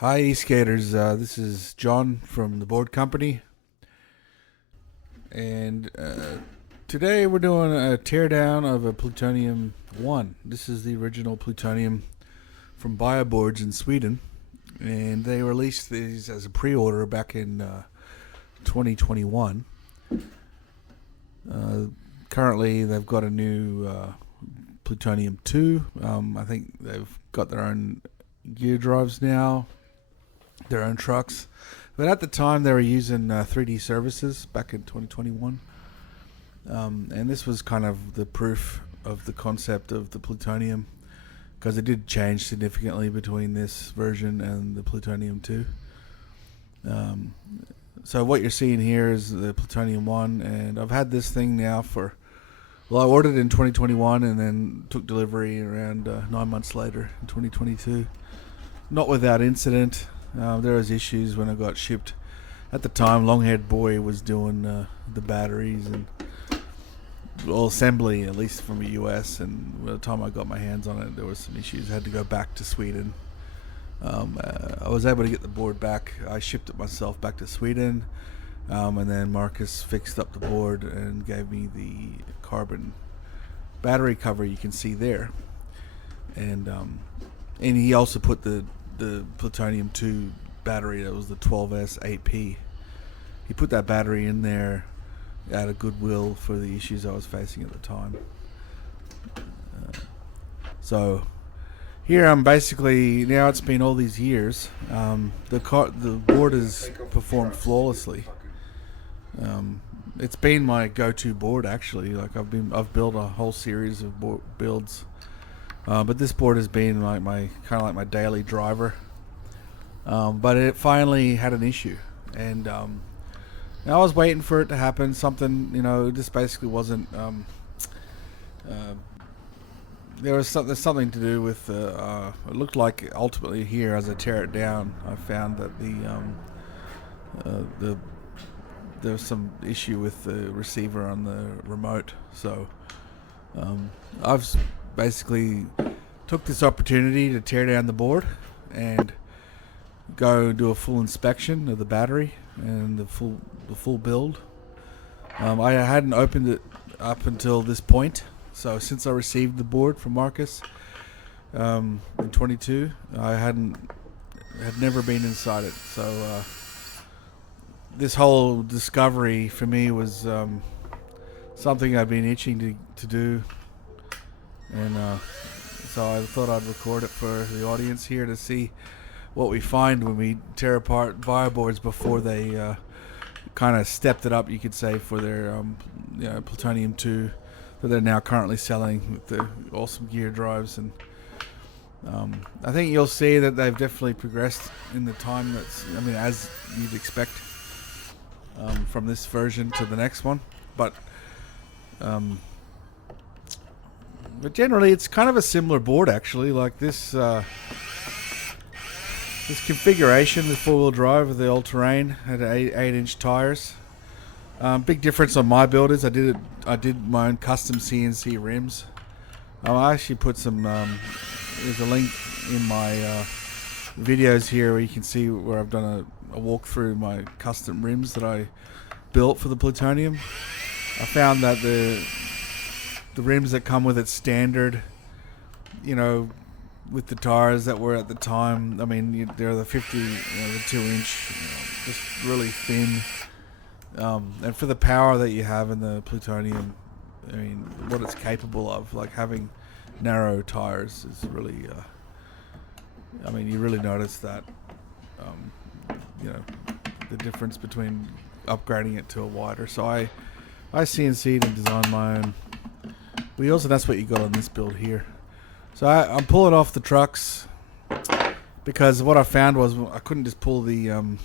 Hi, skaters. This is John from the board company, and today we're doing a teardown of a Plutonium 1. This is the original Plutonium from Bioboards in Sweden, and they released these as a pre-order back in 2021. Currently, they've got a new Plutonium 2. I think they've got their own gear drives now, their own trucks, but at the time they were using 3D services back in 2021, and this was kind of the proof of the concept of the Plutonium, because it did change significantly between this version and the Plutonium 2. So what you're seeing here is the Plutonium 1, and I've had this thing now for, well, I ordered it in 2021 and then took delivery around 9 months later in 2022. Not without incident. There was issues when it got shipped. At the time, long-haired boy was doing the batteries and all assembly, at least from the US, and by the time I got my hands on it, there was some issues. I had to go back to Sweden. I was able to get the board back. I shipped it myself back to Sweden, and then Marcus fixed up the board and gave me the carbon battery cover you can see there, and he also put the Plutonium 2 battery. That was the 12S 8P. He put that battery in there out of goodwill for the issues I was facing at the time. So here I'm basically, now it's been all these years, the board has performed flawlessly. It's been my go-to board, actually. Like I've built a whole series of builds, but this board has been like my daily driver. But it finally had an issue, and I was waiting for it to happen. Something, this basically wasn't. There's something to do with. It looked like ultimately here, as I tear it down, I found that there was some issue with the receiver on the remote. So I've basically took this opportunity to tear down the board and go do a full inspection of the battery and the full build. I hadn't opened it up until this point. So since I received the board from Marcus in 22, I had never been inside it. So this whole discovery for me was something I'd been itching to do, and so I thought I'd record it for the audience here to see what we find when we tear apart Bioboards before they kind of stepped it up, you could say, for their Plutonium 2 that they're now currently selling with the awesome gear drives. And I think you'll see that they've definitely progressed in the time as you'd expect from this version to the next one. But generally it's kind of a similar board, actually. Like this configuration, the four-wheel drive with the all-terrain, had 8-inch tires. Big difference on my build is I did my own custom CNC rims. I actually put some. There's a link in my videos here where you can see where I've done a walkthrough my custom rims that I built for the Plutonium. I found that the rims that come with it standard, with the tires that were at the time, they're the 50, the 2-inch, just really thin. And for the power that you have in the Plutonium, what it's capable of, like having narrow tires is really, you really notice that, the difference between upgrading it to a wider. So I CNC'd and designed my own wheels, and that's what you got on this build here. So I'm pulling off the trucks because what I found was I couldn't just pull the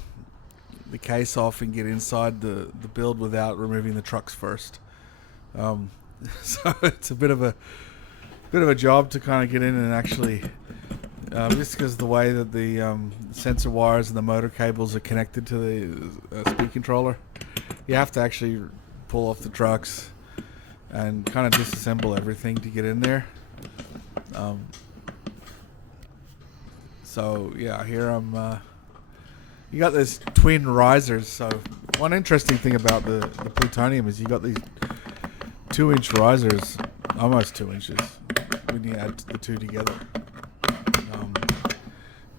case off and get inside the build without removing the trucks first. So it's a bit of a job to kind of get in and actually, just because the way that the sensor wires and the motor cables are connected to the speed controller, you have to actually pull off the trucks and kind of disassemble everything to get in there. So yeah, here I'm. You got these twin risers. So one interesting thing about the Plutonium is you got these 2-inch risers, almost 2 inches, when you add the two together.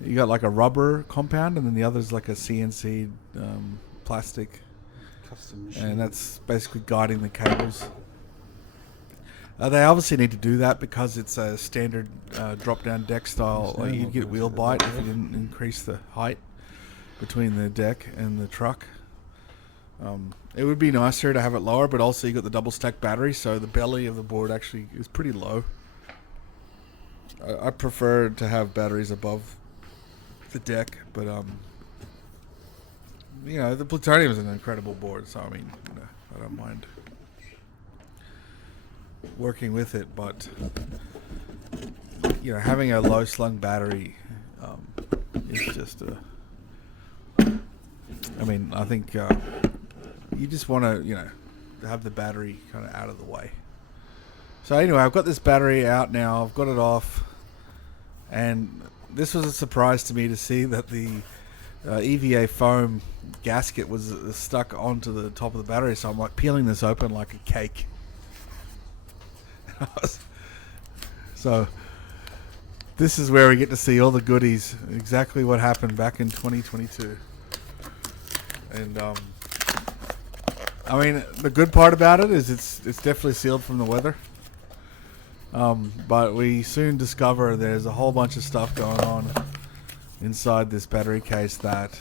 You got like a rubber compound, and then the other's like a CNC plastic, Custom machine. and that's basically guiding the cables. They obviously need to do that because it's a standard drop-down deck style. Like you'd get wheel bite if you didn't increase the height between the deck and the truck. It would be nicer to have it lower, but also you got the double stack battery, so the belly of the board actually is pretty low. I prefer to have batteries above the deck, but you know, the Plutonium is an incredible board, so I mean, you know, I don't mind working with it, but you know, having a low slung battery is just a. I mean, I think you just want to, you know, have the battery kind of out of the way. So anyway, I've got this battery out now. I've got it off, and this was a surprise to me to see that the EVA foam gasket was stuck onto the top of the battery. So I'm like peeling this open like a cake. So this is where we get to see all the goodies, exactly what happened back in 2022. And I mean, the good part about it is it's definitely sealed from the weather. But we soon discover there's a whole bunch of stuff going on inside this battery case that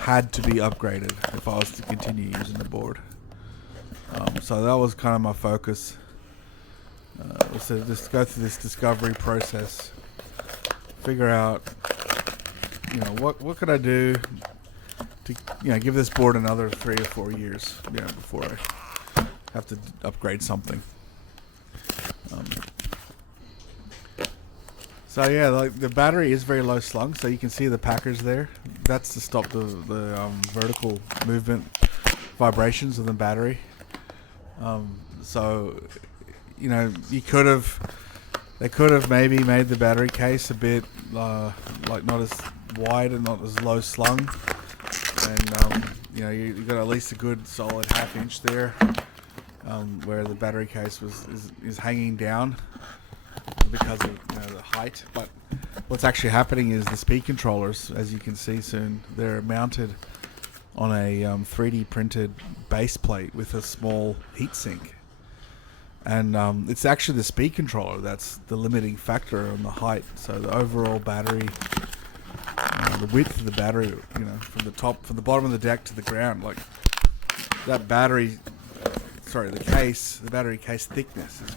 had to be upgraded if I was to continue using the board. So that was kind of my focus. So just go through this discovery process, figure out, you know, what could I do to, you know, give this board another 3 or 4 years, you know, before I have to upgrade something. So yeah, like the battery is very low slung, so you can see the packers there. That's to stop the vertical movement vibrations of the battery. So, you know, they could have maybe made the battery case a bit like not as wide and not as low slung, and you know, you got at least a good solid 1/2 inch there, where the battery case is hanging down because of, you know, the height. But what's actually happening is the speed controllers, as you can see soon, they're mounted on a 3D printed base plate with a small heatsink. And it's actually the speed controller that's the limiting factor on the height. So the overall battery, the width of the battery, you know, from the bottom of the deck to the ground, like that battery, the battery case thickness is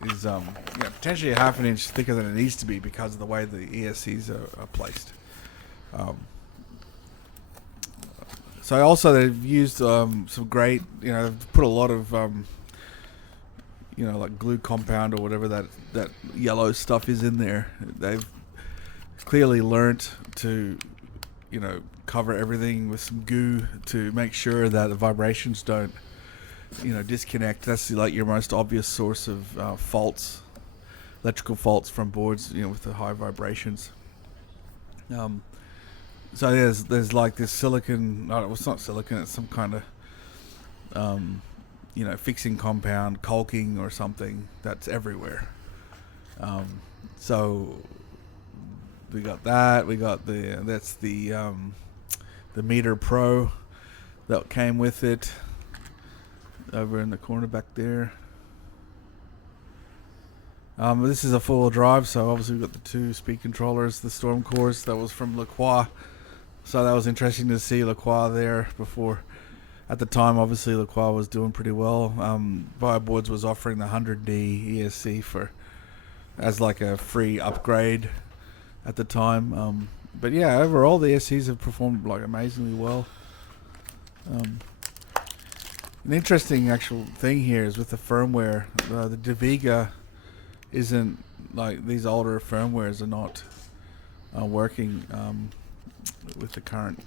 potentially a 1/2 inch thicker than it needs to be because of the way the ESCs are placed. So also they've used some great, you know, they've put a lot of, you know, like glue compound or whatever that yellow stuff is in there. They've clearly learnt to, you know, cover everything with some goo to make sure that the vibrations don't, you know, disconnect. That's like your most obvious source of faults, electrical faults from boards, you know, with the high vibrations. So there's like this silicon. No, it's not silicon. It's some kind of, you know, fixing compound, caulking or something that's everywhere. So we got that. We got that's the Meter Pro that came with it. Over in the corner back there. This is a full drive, so obviously we've got the 2 speed controllers, the Storm Cores, that was from LaCroix. So that was interesting to see LaCroix there before. At the time, obviously LaCroix was doing pretty well. Bioboards was offering the 100D ESC as like a free upgrade at the time. But yeah, overall the ESCs have performed like amazingly well. An interesting actual thing here is with the firmware, the DeViga isn't, like these older firmwares are not working with the current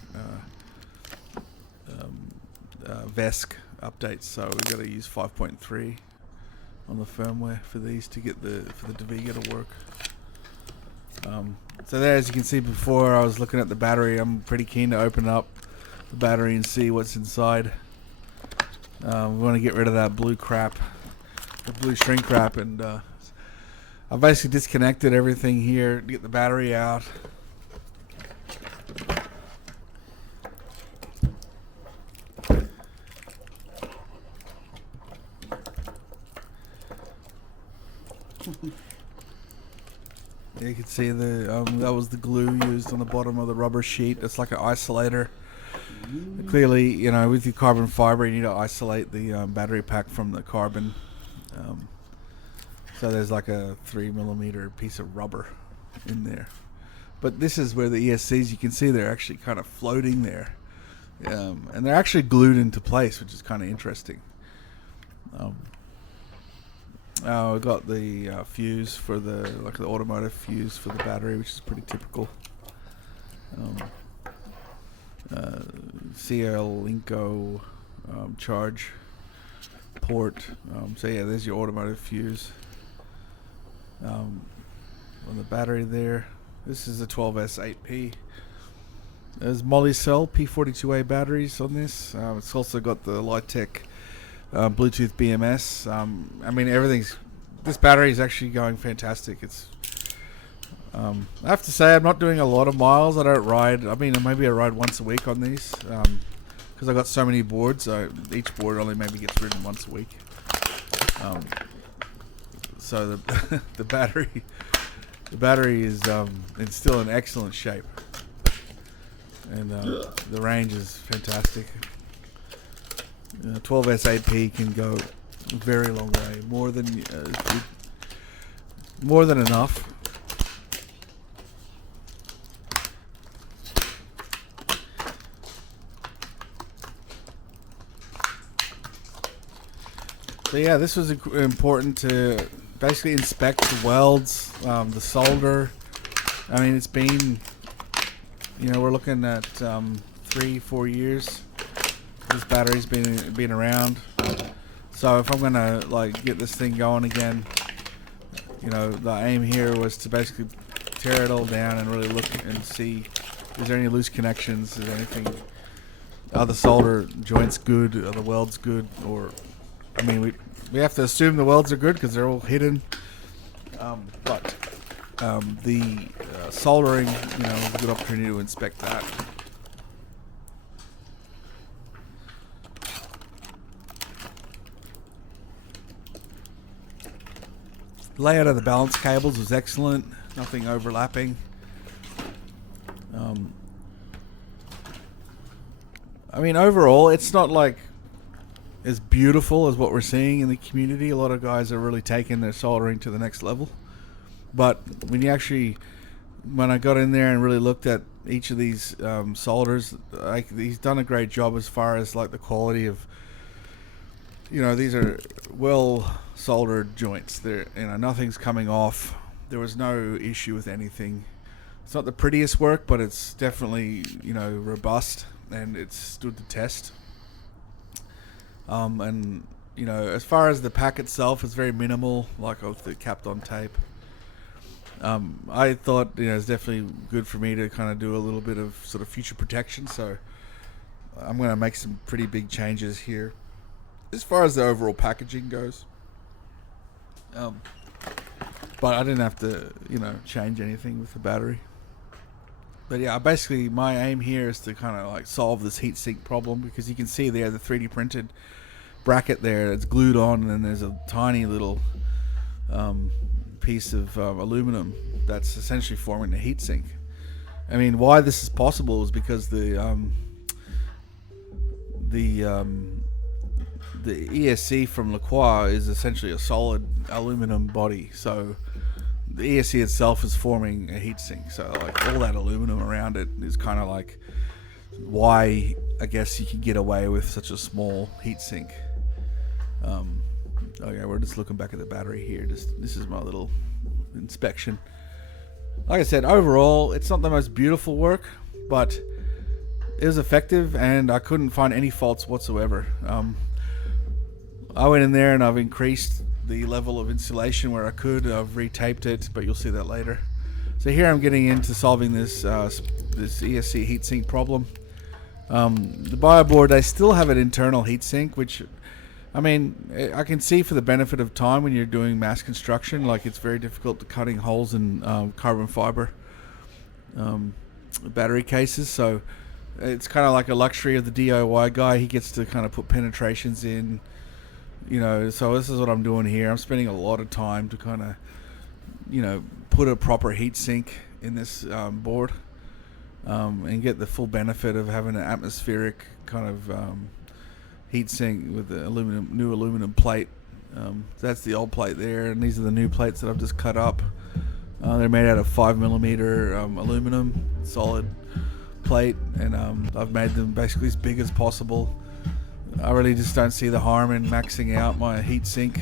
VESC updates, so we've got to use 5.3 on the firmware for these to get for the DeViga to work. So there, as you can see before, I was looking at the battery. I'm pretty keen to open up the battery and see what's inside. We want to get rid of that blue crap, the blue shrink wrap, and I basically disconnected everything here to get the battery out. You can see the that was the glue used on the bottom of the rubber sheet. It's like an isolator. Clearly, you know, with your carbon fiber, you need to isolate the battery pack from the carbon. So there's like a 3mm piece of rubber in there. But this is where the ESCs, you can see they're actually kind of floating there. And they're actually glued into place, which is kind of interesting. We got the fuse for the automotive fuse for the battery, which is pretty typical. CL Inco charge port. So yeah, there's your automotive fuse. On the battery there. This is a 12S8P. There's Molicel P42A batteries on this. It's also got the Litech Bluetooth BMS. I mean, this battery is actually going fantastic. It's I have to say, I'm not doing a lot of miles. I don't ride. I mean, maybe I ride once a week on these because I got so many boards. Each board only maybe gets ridden once a week. So the battery is it's still in excellent shape, and the range is fantastic. 12S8P can go a very long way, more than enough. So yeah, this was important to basically inspect the welds, the solder. I mean, it's been, we're looking at 3-4 years. This battery's been around. So if I'm gonna get this thing going again, the aim here was to basically tear it all down and really look and see, is there any loose connections? Is there anything? Are the solder joints good? Are the welds good? Or, I mean, we have to assume the welds are good because they're all hidden. But the soldering, was a good opportunity to inspect that. Layout of the balance cables was excellent. Nothing overlapping. I mean, overall, it's not as beautiful as what we're seeing in the community. A lot of guys are really taking their soldering to the next level. But when I got in there and really looked at each of these solders, he's done a great job as far as the quality of, these are well soldered joints. There, nothing's coming off. There was no issue with anything. It's not the prettiest work, but it's definitely, robust, and it's stood the test. And as far as the pack itself, it's very minimal, with the capped on tape. I thought it's definitely good for me to kind of do a little bit of sort of future protection, so I'm going to make some pretty big changes here as far as the overall packaging goes. But I didn't have to change anything with the battery. But yeah, basically my aim here is to kind of solve this heatsink problem, because you can see there the 3D printed bracket there, it's glued on, and then there's a tiny little piece of aluminum that's essentially forming a heatsink. I mean, why this is possible is because the ESC from LaCroix is essentially a solid aluminum body, so the ESC itself is forming a heatsink. So all that aluminum around it is kind of why I guess you can get away with such a small heatsink. Okay, we're just looking back at the battery here. This is my little inspection. Like I said, overall, it's not the most beautiful work, but it was effective, and I couldn't find any faults whatsoever. I went in there and I've increased the level of insulation where I could. I've retaped it, but you'll see that later. So here I'm getting into solving this this ESC heatsink problem. The Bioboard, they still have an internal heatsink, which, I mean, I can see for the benefit of time when you're doing mass construction, like it's very difficult to cutting holes in carbon fiber battery cases. So it's kind of like a luxury of the DIY guy. He gets to kind of put penetrations in, you know. So this is what I'm doing here. I'm spending a lot of time to kind of, you know, put a proper heat sink in this board and get the full benefit of having an atmospheric kind of heat sink with the new aluminum plate. That's the old plate there, and these are the new plates that I've just cut up. They're made out of 5mm aluminum, solid plate, and I've made them basically as big as possible. I really just don't see the harm in maxing out my heat sink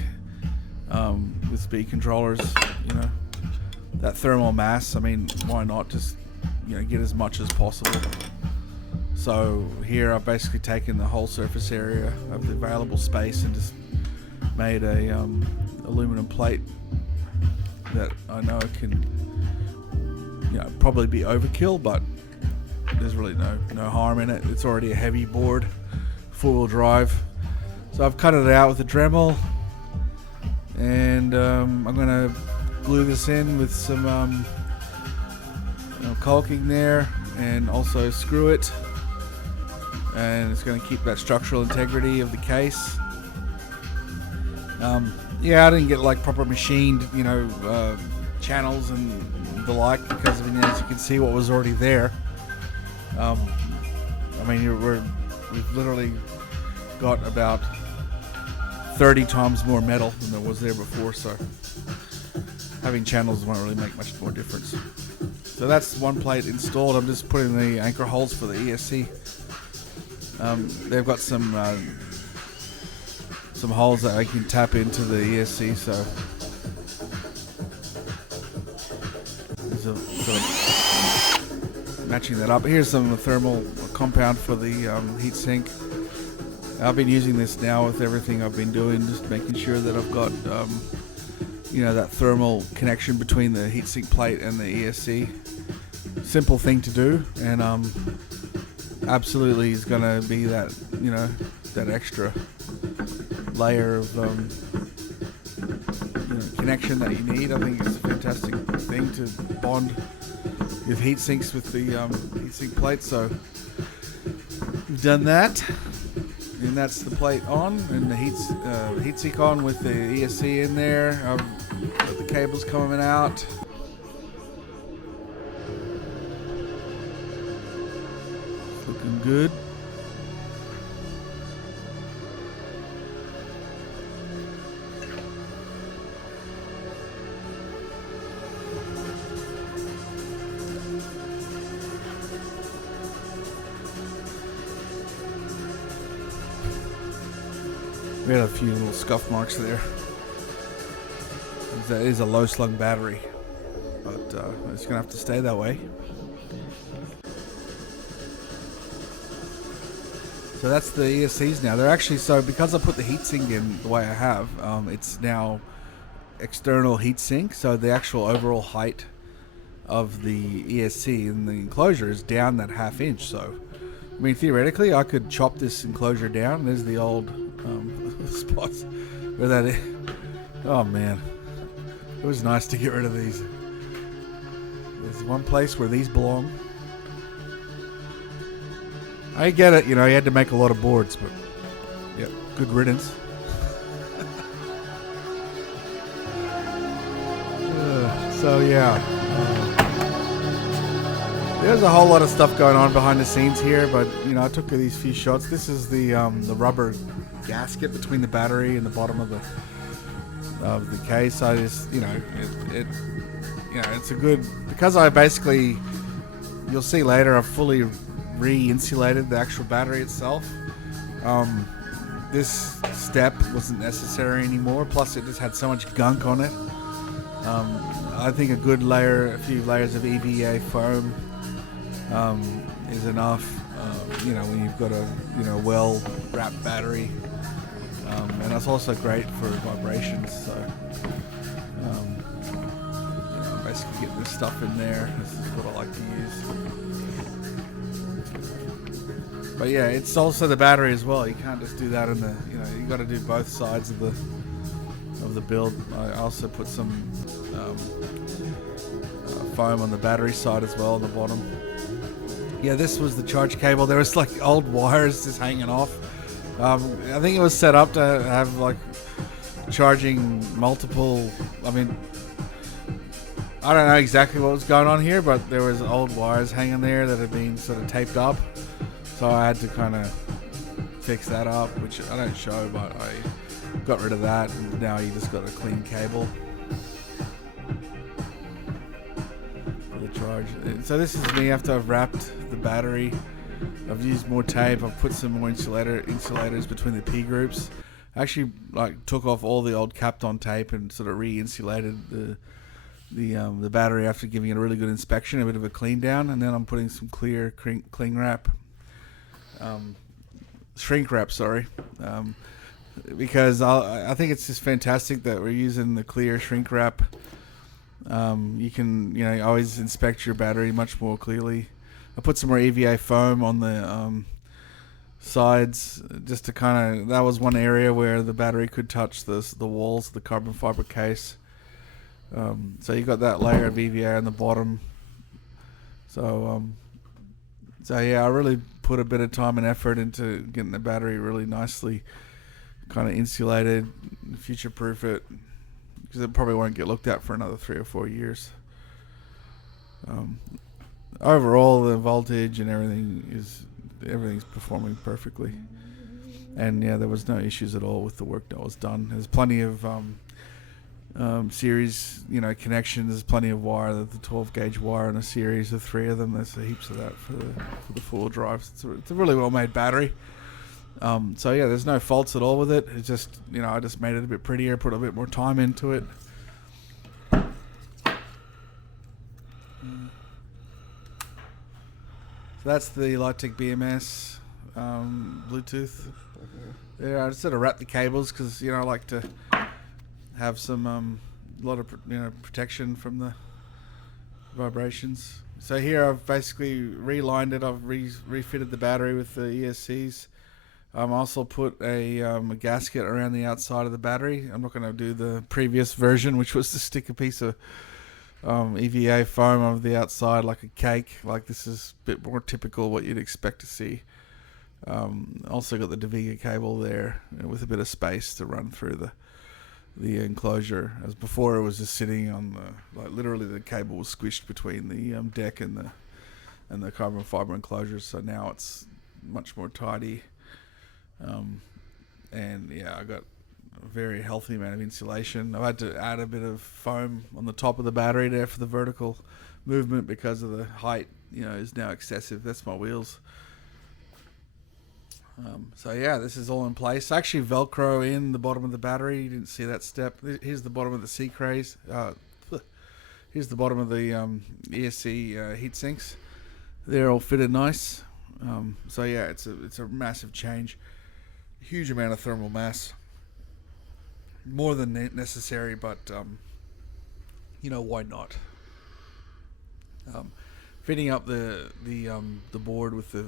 with speed controllers. You know, that thermal mass, I mean, why not just, you know, get as much as possible. So here I've basically taken the whole surface area of the available space and just made a aluminum plate that I know can, you know, probably be overkill, but there's really no harm in it. It's already a heavy board, 4-wheel drive. So I've cut it out with a Dremel, and I'm gonna glue this in with some caulking there, and also screw it, and it's going to keep that structural integrity of the case. Yeah, I didn't get like proper machined, you know, channels and the like, because I mean, as you can see, what was already there. I mean, we've literally got about 30 times more metal than there was there before, so having channels won't really make much more difference. So that's one plate installed. I'm just putting the anchor holes for the ESC. They've got some holes that I can tap into the ESC, so sort of matching that up. Here's some thermal compound for the heatsink. I've been using this now with everything I've been doing, just making sure that I've got you know, that thermal connection between the heatsink plate and the ESC. Simple thing to do, and absolutely is going to be that, you know, that extra layer of you know, connection that you need. I think it's a fantastic thing to bond with heat sinks with the heatsink plate. So we've done that, and that's the plate on, and the heatsink on with the ESC in there. Got the cables coming out. Looking good. We had a few little scuff marks there. That is a low slung battery, but it's gonna have to stay that way. So that's the ESCs now. They're actually, so because I put the heatsink in the way I have, it's now external heatsink. So the actual overall height of the ESC in the enclosure is down that 1/2 inch. So, I mean, theoretically, I could chop this enclosure down. There's the old spots where that is. Oh man, it was nice to get rid of these. There's one place where these belong. I get it, you know, you had to make a lot of boards, but yeah, good riddance. So yeah, there's a whole lot of stuff going on behind the scenes here, but you know, I took these few shots. This is the rubber gasket between the battery and the bottom of the case. I just, you know, it's a good, because I basically, you'll see later, I've fully re-insulated the actual battery itself. This step wasn't necessary anymore, plus it just had so much gunk on it. I think a good layer, a few layers of EVA foam is enough, you know, when you've got a, you know, well wrapped battery, and it's also great for vibrations. So you know, I'm basically getting this stuff in there. This is what I like to use. But yeah, it's also the battery as well. You can't just do that in the, you got to do both sides of the build. I also put some foam on the battery side as well on the bottom. Yeah, this was the charge cable. There was like old wires just hanging off. I think it was set up to have like charging multiple. I mean, I don't know exactly what was going on here, but there was old wires hanging there that had been sort of taped up. So I had to kind of fix that up, which I don't show, but I got rid of that, and now you just got a clean cable for the charge. So this is me after I've wrapped the battery. I've used more tape. I've put some more insulators between the P groups. I actually took off all the old Kapton tape and sort of re-insulated the battery after giving it a really good inspection, a bit of a clean down, and then I'm putting some clear cling wrap, shrink wrap, sorry, because I think it's just fantastic that we're using the clear shrink wrap. You can always inspect your battery much more clearly. I put some more EVA foam on the sides just to kind of, that was one area where the battery could touch the walls of the carbon fiber case. So you got that layer of EVA on the bottom. So yeah, I really put a bit of time and effort into getting the battery really nicely kind of insulated, future-proof it, because it probably won't get looked at for another 3 or 4 years. Overall, the voltage and everything's performing perfectly, and yeah, there was no issues at all with the work that was done. There's plenty of series, connections. There's plenty of wire. The 12 gauge wire in a series of 3 of them. There's heaps of that for the full drive. It's a really well made battery. So yeah, there's no faults at all with it. It's just I just made it a bit prettier, put a bit more time into it. So that's the Electric BMS Bluetooth. Yeah, I just sort of wrap the cables because I like to have some a lot of protection from the vibrations. So here I've basically relined it. I've refitted the battery with the ESCs. Also put a gasket around the outside of the battery. I'm not going to do the previous version, which was to stick a piece of EVA foam over the outside like a cake. Like this is a bit more typical what you'd expect to see. Also got the DeViga cable there with a bit of space to run through the enclosure. As before, it was just sitting on literally the cable was squished between the deck and the carbon fiber enclosures. So now it's much more tidy. And yeah, I got a very healthy amount of insulation. I had to add a bit of foam on the top of the battery there for the vertical movement because of the height, is now excessive. That's my wheels. So yeah, this is all in place. Actually Velcro in the bottom of the battery. You didn't see that step. Here's the bottom of the C craze. Here's the bottom of the ESC heat sinks. They're all fitted nice. So yeah, it's a massive change. Huge amount of thermal mass. More than necessary, but why not? Fitting up the board with the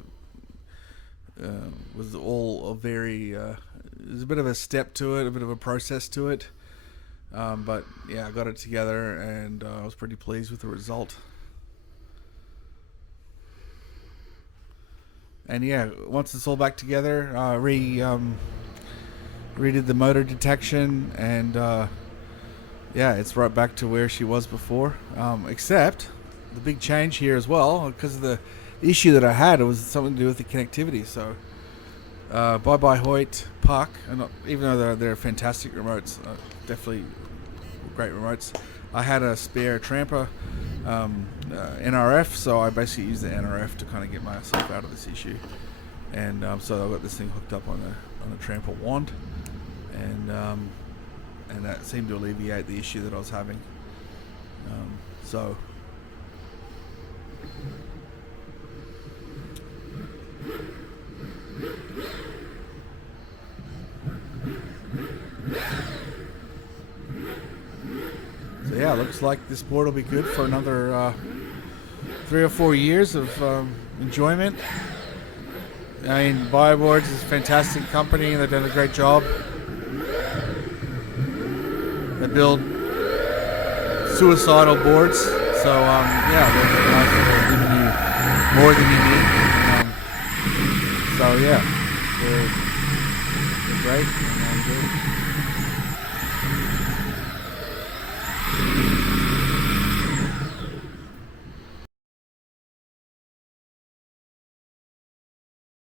was all a very there's a bit of a step to it, a bit of a process to it, but yeah, I got it together and I was pretty pleased with the result. And yeah, once it's all back together, redid the motor detection, and yeah, it's right back to where she was before, except the big change here as well, because of the issue that I had, it was something to do with the connectivity. So bye Hoyt, Puck, and even though they're fantastic remotes, definitely great remotes, I had a spare Tramper NRF, so I basically used the NRF to kind of get myself out of this issue. And so I got this thing hooked up on a Tramper wand, and that seemed to alleviate the issue that I was having. So yeah, looks like this board will be good for another 3 or 4 years of enjoyment. I mean, Bioboards is a fantastic company, and they've done a great job. They build suicidal boards, so yeah, I think they're giving you more than you need. So yeah, they're great. And,